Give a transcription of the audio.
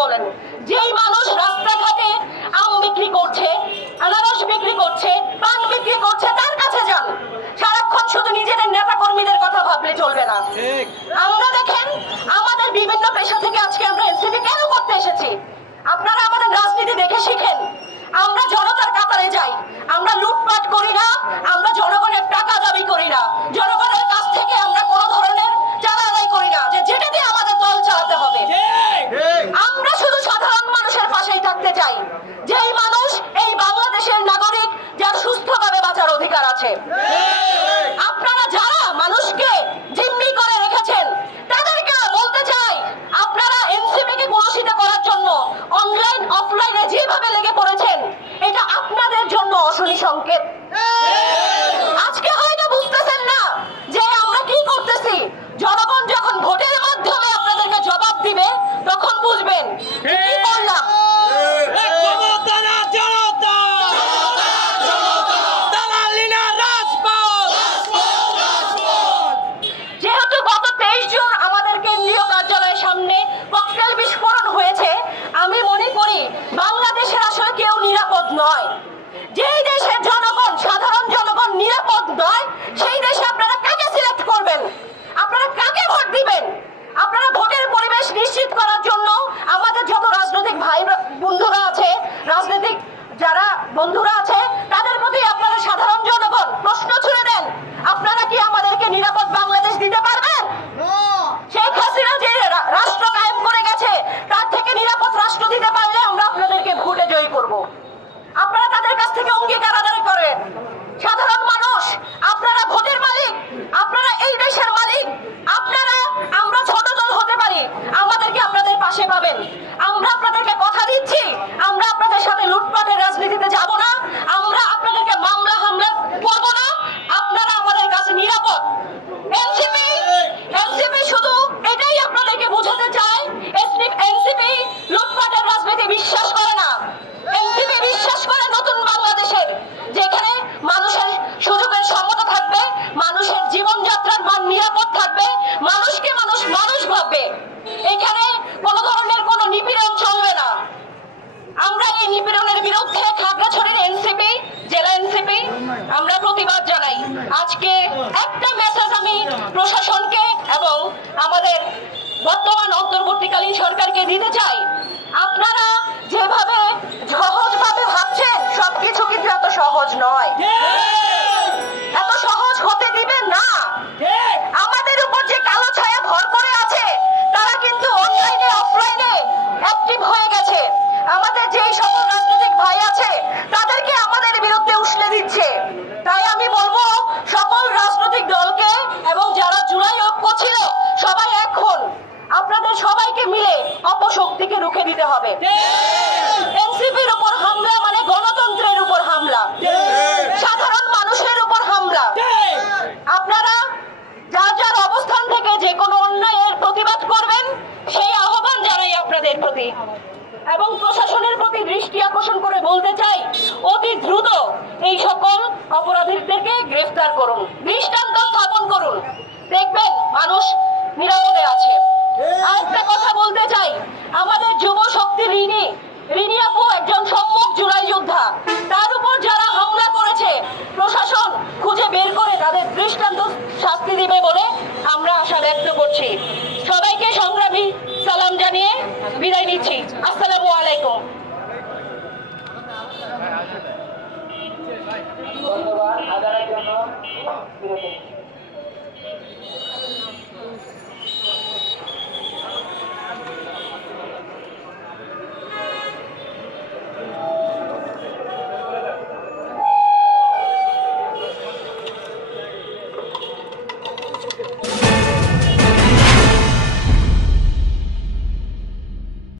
বলেন। যেই মানুষ রাস্তাঘাটে আম বিক্রি করছে, আনারস বিক্রি করছে, পান বিক্রি করছে, তার কাছে যান। সারাক্ষণ শুধু নিজেদের নেতা কর্মীদের কথা ভাবলে চলবে না। আমরা দেখেন আমাদের বিভিন্ন পেশা থেকে আজকে আমরা এনসিপি কেন করতে এসেছি? আপনারা আমাদের রাজনীতি দেখে শিখেন। আমরা জনতার কাতারে যাই, আমরা লুটপাট করি না, আমরা জনগণের টাকা দাবি করি না, জনগণের কাছ থেকে আমরা কোনো ধরনের চাঁদা আদায় করি না যে যেটা দিয়ে আমাদের দল চালাতে হবে। আমরা শুধু সাধারণ মানুষের পাশেই থাকতে চাই, যেই মানুষ এই বাংলাদেশের নাগরিক, যার সুস্থভাবে বাঁচার অধিকার আছে। আপনারা যারা মানুষকে জিম্মি করে রেখেছেন তাদেরকে বলতে চাই, আপনারা এনসিপি কে কলুষিত করার জন্য অনলাইন অফলাইনে যেভাবে লেগে পড়েছেন, এটা আপনাদের জন্য অশনি সংকেত। আজকে হয়তো বুঝতেছেন না যে আমরা কি করতেছি। জনগণ যখন ভোটের মাধ্যমে আপনাদেরকে জবাব দিবে তখন বুঝবেন কি করলাম। যেহেতু গত 23 জুন আমাদের কেন্দ্রীয় কার্যালয়ের সামনে ককটেল বিস্ফোরণ হয়েছে, আমি মনে করি বাংলাদেশের আসলে কেউ নিরাপদ নয়। যেই দেশের জনগণ, সাধারণ জনগণ নিরাপদ নয়, সেই দেশে আপনারা কাকে সিলেক্ট করবেন? আপনারা কাকে ভোট দিবেন? আপনারা ভোটের পরিবেশ নিশ্চিত করার জন্য আমাদের যত রাজনৈতিক ভাই বন্ধুরা আছে, রাজনৈতিক যারা বন্ধুরা আছে, তাদের প্রতি আপনারা সাধারণ জনগণ প্রশ্ন ছুড়ে দেন, আপনারা কি আমাদেরকে নিরাপদ বাংলাদেশ দিতে পারবেন? শেখ হাসিনা যে রাষ্ট্র কায়েম করে গেছে, তার থেকে নিরাপদ রাষ্ট্র দিতে পারলে আমরা আপনাদেরকে ভোটে জয়ী করব। আপনারা তাদের কাছ থেকে অঙ্গীকার আদায় করেন। সাধারণ মানুষ, আপনারা ভোটের মালিক, আপনারা এই দেশের মালিক। আপনারা, আমরা ছোট দল হতে পারি, আমাদেরকে আপনাদের পাশে পাবেন। আমরা আপনাদেরকে কথা দিচ্ছি, আমরা আপনাদের সাথে লুটপাটের রাজনীতিতে যাব না, আমরা আপনাদেরকে মামলা হামলা করব না, আপনারা আমাদের কাছে নিরাপদ। এনসিপি শুধু এটাই আপনাদেরকে বোঝাতে চায়, এনসিপি লুটপাটের রাজনীতি বিশ্বাস করে না। এনসিপি বিশ্বাস করে নতুন বাংলাদেশের, যেখানে মানুষের সুযোগের সমতা থাকবে, মানুষের জীবনযাত্রার মান নিরাপদ থাকবে, মানুষকে মানুষ মানুষ ভাববে। এখানে কোনো ধরনের কোনো নিপীড়ন চলবে না। আমরা এই নিপীড়নের বিরুদ্ধে খাগড়াছড়ির এনসিপি, জেলা এনসিপি আমরা প্রতিবাদ জানাই। আজকে একটা মেসেজ আমি প্রশাসনকে এবং আমাদের বর্তমান অন্তর্বর্তীকালীন সরকারকে দিতে চাই, আপনারা যেভাবে সহজভাবে ভাবছেন সবকিছু কিন্তু এত সহজ নয়, এত সহজ হতে দিবেন না। আমাদের উপর যে কালো ছায়া ভর করে আছে, তারা কিন্তু অনলাইনে অফলাইনে অ্যাক্টিভ হয়ে গেছে। আমাদের যেই সকল রাজনৈতিক ভাই আছে তাদেরকে আমাদের বিরুদ্ধে উস্কে দিচ্ছে। তাই আমি বলবো সকল রাজনৈতিক দলকে এবং যারা জুলাই ঐক্য ছিল সবাই এখন আপনাদের সবাইকে মিলে অপশক্তিকে রুখে দিতে হবে। এনসিপির উপর হামলা মানে গণতন্ত্রের উপর হামলা, সাধারণ মানুষের উপর হামলা। আপনারা যার যার অবস্থান থেকে যে কোনো অন্যায়ের প্রতিবাদ করবেন, সেই আহ্বান জানাই আপনাদের প্রতি। এবং প্রশাসনের প্রতি দৃষ্টি আকর্ষণ করে বলতে চাই, অতি দ্রুত এই সকল অপরাধীদেরকে গ্রেফতার করুন, দৃষ্টান্ত স্থাপন করুন, দেখবেন মানুষ নিরাপদে আছে। আরেকটা কথা বলতে চাই, আমাদের যুব শক্তি রিনি আপু একজন সম্মুখ জুলাই যোদ্ধা, তার উপর যারা হামলা করেছে প্রশাসন খুঁজে বের করে তাদের দৃষ্টান্ত শাস্তি দিবে বলে আমরা আশা ব্যক্ত করছি। সবাইকে সংগ্রামী সালাম জানিয়ে বিদায় নিচ্ছি। আসসালামু আলাইকুম। ধন্যবাদ।